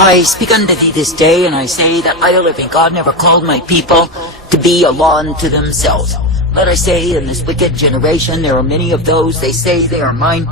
I speak unto thee this day, and I say that I, the living God, never called my people to be a law unto themselves. But I say, in this wicked generation, there are many of those, they say they are mine,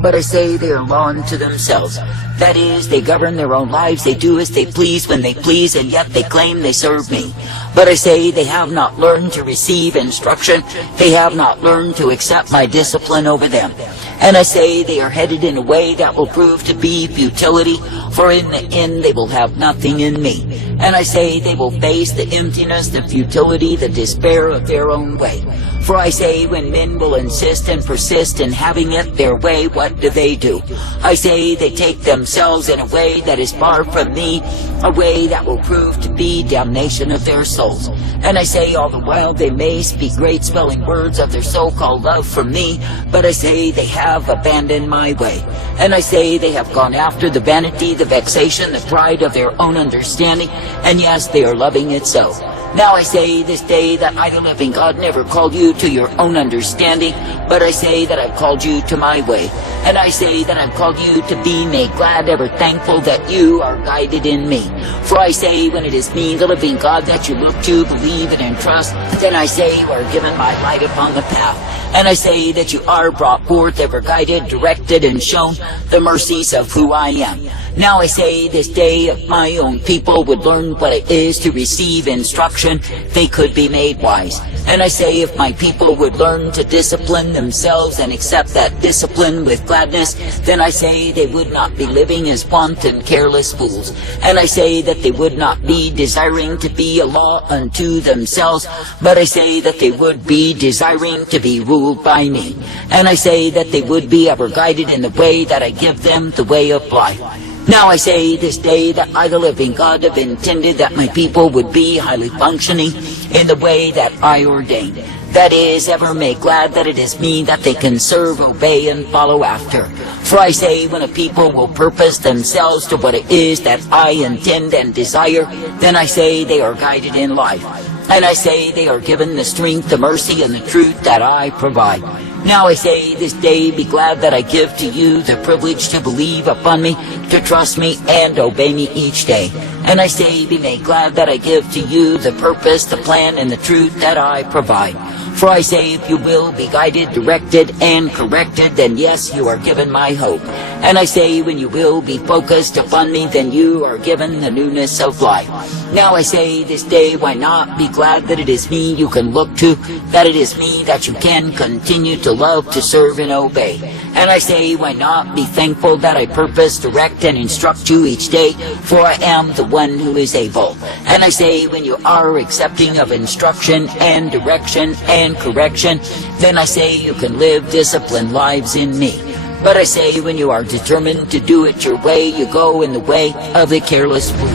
but I say they are law unto themselves. That is, they govern their own lives, they do as they please when they please, and yet they claim they serve me. But I say they have not learned to receive instruction, they have not learned to accept my discipline over them. And I say they are headed in a way that will prove to be futility, for in the end they will have nothing in me. And I say they will face the emptiness, the futility, the despair of their own way. For I say when men will insist and persist in having it their way, what do? I say they take themselves in a way that is far from me, a way that will prove to be damnation of their souls. And I say all the while they may speak great spelling words of their so-called love for me, but I say they have abandoned my way. And I say they have gone after the vanity, the vexation, the pride of their own understanding, and yes, they are loving it so. Now I say this day that I, the living God, never called you to your own understanding, but I say that I've called you to my way. And I say that I've called you to be made glad, ever thankful that you are guided in me. For I say when it is me, the living God, that you look to, believe, and entrust, then I say you are given my light upon the path. And I say that you are brought forth, ever guided, directed, and shown the mercies of who I am. Now I say this day if my own people would learn what it is to receive instruction, they could be made wise. And I say if my people would learn to discipline themselves and accept that discipline with gladness, then I say they would not be living as wanton, careless fools. And I say that they would not be desiring to be a law unto themselves, but I say that they would be desiring to be ruled by me. And I say that they would be ever guided in the way that I give them, the way of life. Now I say this day that I, the living God, have intended that my people would be highly functioning in the way that I ordained. That is, ever make glad that it is me that they can serve, obey, and follow after. For I say when a people will purpose themselves to what it is that I intend and desire, then I say they are guided in life. And I say they are given the strength, the mercy, and the truth that I provide. Now I say this day be glad that I give to you the privilege to believe upon me, to trust me, and obey me each day. And I say be made glad that I give to you the purpose, the plan, and the truth that I provide. For I say if you will be guided, directed, and corrected, then yes, you are given my hope. And I say when you will be focused upon me, then you are given the newness of life. Now I say this day, why not be glad that it is me you can look to, that it is me that you can continue to love, to serve, and obey. And I say, why not be thankful that I purpose, direct, and instruct you each day, for I am the one who is able. And I say, when you are accepting of instruction and direction and correction, then I say you can live disciplined lives in me. But I say, when you are determined to do it your way, you go in the way of the careless fool.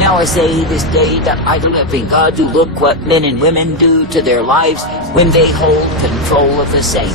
Now I say this day that I, the living God, do look what men and women do to their lives when they hold control of the same.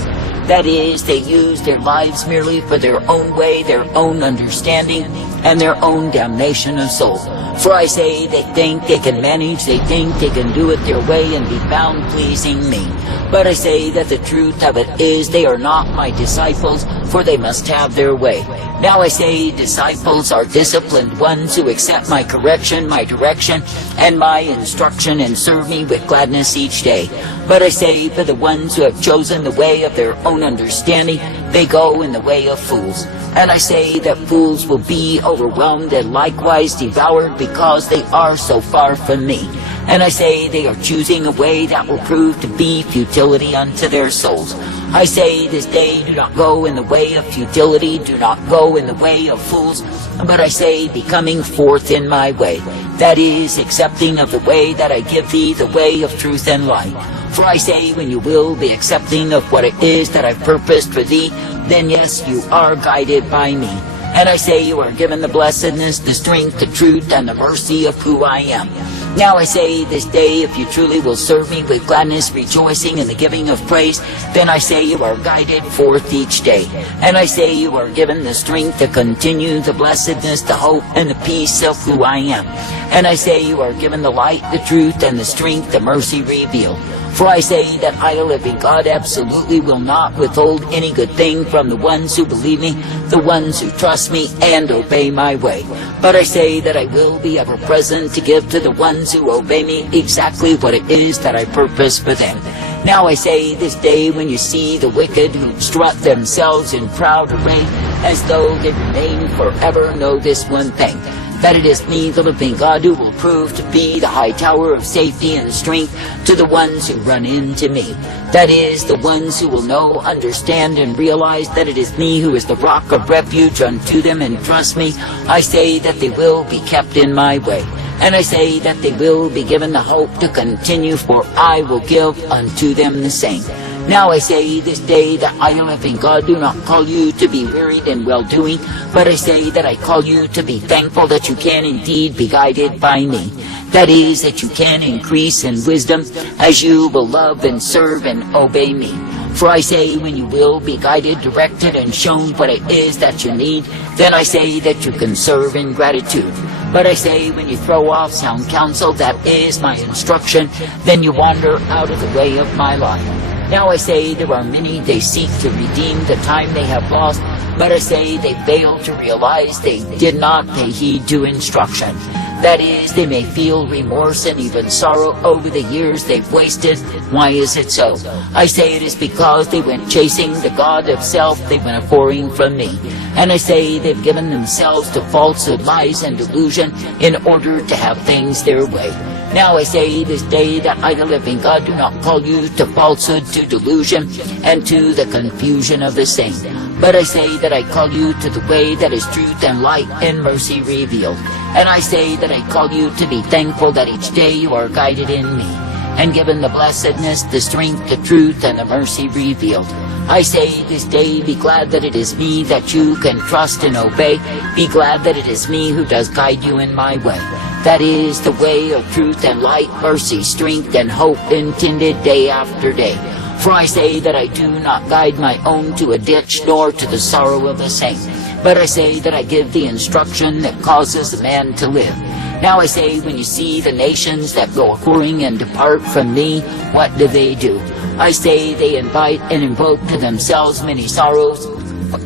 That is, they use their lives merely for their own way, their own understanding, and their own damnation of soul. For I say they think they can manage, they think they can do it their way and be found pleasing me. But I say that the truth of it is they are not my disciples, for they must have their way. Now I say disciples are disciplined ones who accept my correction, my direction, and my instruction and serve me with gladness each day. But I say for the ones who have chosen the way of their own understanding, they go in the way of fools. And I say that fools will be overwhelmed and likewise devoured because they are so far from me. And I say they are choosing a way that will prove to be futility unto their souls. I say this day, do not go in the way of futility, do not go in the way of fools, but I say be coming forth in my way. That is, accepting of the way that I give thee, the way of truth and light. For I say when you will be accepting of what it is that I've purposed for thee, then yes, you are guided by me. And I say you are given the blessedness, the strength, the truth, and the mercy of who I am. Now I say this day, if you truly will serve me with gladness, rejoicing in the giving of praise, then I say you are guided forth each day. And I say you are given the strength to continue, the blessedness, the hope, and the peace of who I am. And I say you are given the light, the truth, and the strength, the mercy revealed. For I say that I, the living God, absolutely will not withhold any good thing from the ones who believe me, the ones who trust me and obey my way. But I say that I will be ever present to give to the ones who obey me exactly what it is that I purpose for them. Now I say this day, when you see the wicked who strut themselves in proud array, as though they remain forever, know this one thing, that it is me, the living God, who will prove to be the high tower of safety and strength to the ones who run into me. That is, the ones who will know, understand, and realize that it is me who is the rock of refuge unto them and trust me. I say that they will be kept in my way. And I say that they will be given the hope to continue, for I will give unto them the same. Now I say this day that I, the living God, do not call you to be wearied in well-doing, but I say that I call you to be thankful that you can indeed be guided by me. That is, that you can increase in wisdom as you will love and serve and obey me. For I say, when you will be guided, directed, and shown what it is that you need, then I say that you can serve in gratitude. But I say, when you throw off sound counsel, that is my instruction, then you wander out of the way of my life. Now I say there are many, they seek to redeem the time they have lost, but I say they fail to realize they did not pay heed to instruction. That is, they may feel remorse and even sorrow over the years they've wasted. Why is it so? I say it is because they went chasing the god of self, they went a-whoring from me. And I say they've given themselves to falsehood, lies, and delusion in order to have things their way. Now I say this day that I, the living God, do not call you to falsehood, to delusion, and to the confusion of the same. But I say that I call you to the way that is truth and light and mercy revealed. And I say that I call you to be thankful that each day you are guided in me, and given the blessedness, the strength, the truth, and the mercy revealed. I say this day, be glad that it is me that you can trust and obey. Be glad that it is me who does guide you in my way. That is the way of truth and light, mercy, strength, and hope intended day after day. For I say that I do not guide my own to a ditch, nor to the sorrow of the same. But I say that I give the instruction that causes a man to live. Now I say, when you see the nations that go a-whoring and depart from me, what do? I say they invite and invoke to themselves many sorrows,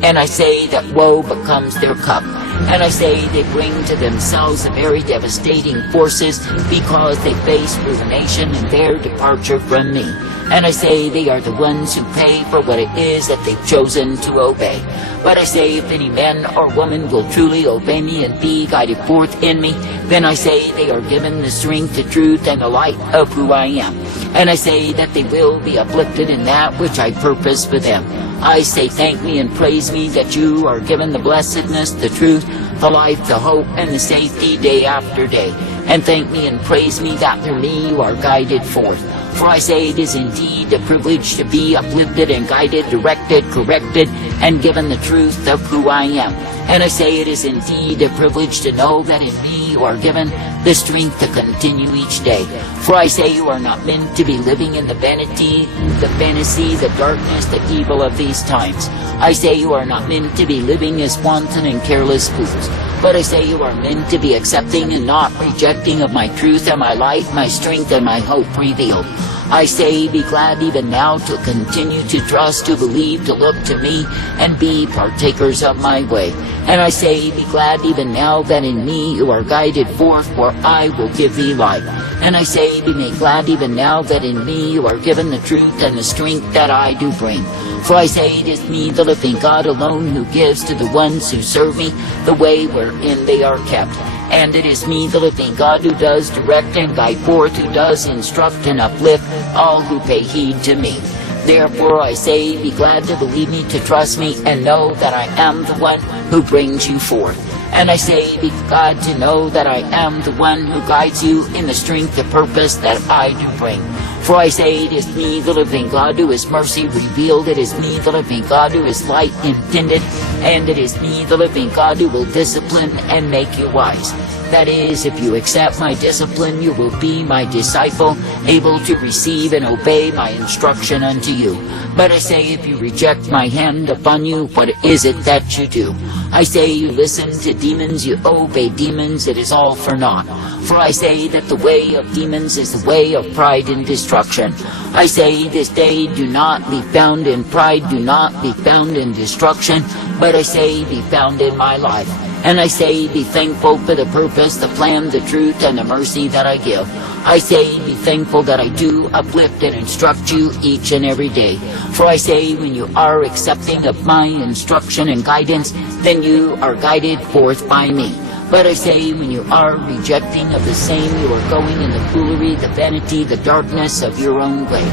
and I say that woe becomes their cup. And I say they bring to themselves a very devastating forces because they face ruination in their departure from me. And I say they are the ones who pay for what it is that they've chosen to obey. But I say, if any man or woman will truly obey me and be guided forth in me, then I say they are given the strength, the truth, and the light of who I am. And I say that they will be uplifted in that which I purpose for them. I say, thank me and praise me that you are given the blessedness, the truth, the life, the hope, and the safety day after day. And thank me and praise me that through me you are guided forth. For I say it is indeed a privilege to be uplifted and guided, directed, corrected, and given the truth of who I am. And I say it is indeed a privilege to know that in me you are given the strength to continue each day. For I say you are not meant to be living in the vanity, the fantasy, the darkness, the evil of these times. I say you are not meant to be living as wanton and careless fools. But I say you are meant to be accepting and not rejecting of my truth and my light, my strength and my hope revealed. I say, be glad even now to continue to trust, to believe, to look to me, and be partakers of my way. And I say, be glad even now that in me you are guided forth, for I will give thee light. And I say, be made glad even now that in me you are given the truth and the strength that I do bring. For I say, it is me, the living God alone, who gives to the ones who serve me the way wherein they are kept. And it is me, the living God, who does direct and guide forth, who does instruct and uplift all who pay heed to me. Therefore I say, be glad to believe me, to trust me, and know that I am the one who brings you forth. And I say, be glad to know that I am the one who guides you in the strength and purpose that I do bring. For I say, it is me, the living God, who is mercy revealed. It is me, the living God, who is light intended. And it is me, the living God, who will discipline and make you wise. That is, if you accept my discipline, you will be my disciple, able to receive and obey my instruction unto you. But I say, if you reject my hand upon you, what is it that you do? I say, you listen to demons, you obey demons, it is all for naught. For I say that the way of demons is the way of pride and destruction. I say, this day do not be found in pride, do not be found in destruction, but I say, be found in my life. And I say, be thankful for the purpose, the plan, the truth, and the mercy that I give. I say, be thankful that I do uplift and instruct you each and every day. For I say, when you are accepting of my instruction and guidance, then you are guided forth by me. But I say, when you are rejecting of the same, you are going in the foolery, the vanity, the darkness of your own way.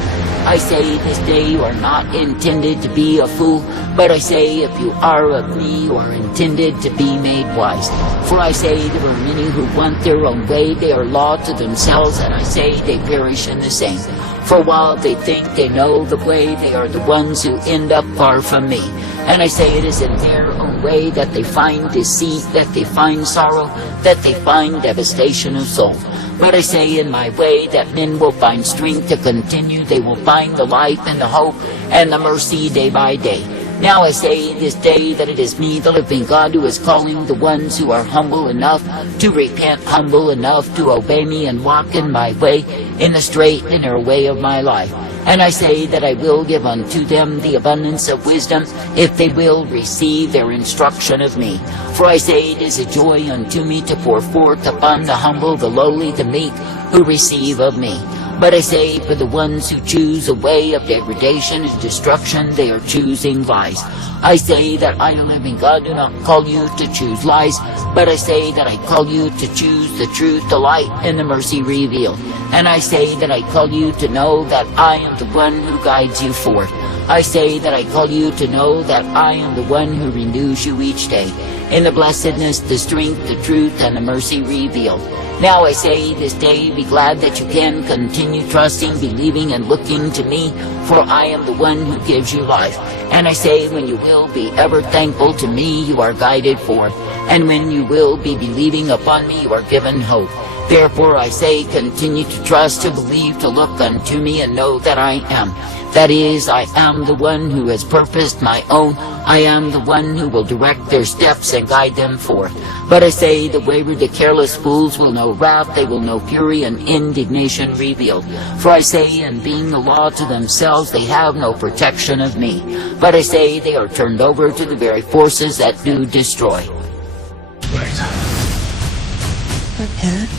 I say, this day you are not intended to be a fool, but I say, if you are of me, you are intended to be made wise. For I say, there are many who want their own way, they are law to themselves, and I say, they perish in the same. For while they think they know the way, they are the ones who end up far from me. And I say, it is in their own way that they find deceit, that they find sorrow, that they find devastation of soul. But I say, in my way, that men will find strength to continue, they will find the life and the hope and the mercy day by day. Now I say this day that it is me, the living God, who is calling the ones who are humble enough to repent, humble enough to obey me and walk in my way, in the straight and narrow way of my life. And I say that I will give unto them the abundance of wisdom, if they will receive their instruction of me. For I say, it is a joy unto me to pour forth upon the humble, the lowly, the meek, who receive of me. But I say, for the ones who choose a way of degradation and destruction, they are choosing lies. I say that I, the living God, do not call you to choose lies, but I say that I call you to choose the truth, the light, and the mercy revealed. And I say that I call you to know that I am the one who guides you forth. I say that I call you to know that I am the one who renews you each day, in the blessedness, the strength, the truth, and the mercy revealed. Now I say this day, be glad that you can continue trusting, believing, and looking to me, for I am the one who gives you life. And I say, when you will be ever thankful to me, you are guided forth. And when you will be believing upon me, you are given hope. Therefore I say, continue to trust, to believe, to look unto me, and know that I am. That is, I am the one who has purposed my own. I am the one who will direct their steps and guide them forth. But I say, the wayward, the careless fools will know wrath, they will know fury and indignation revealed. For I say, in being the law to themselves, they have no protection of me. But I say, they are turned over to the very forces that do destroy. Right. Repent.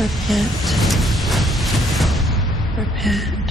Repent. Repent.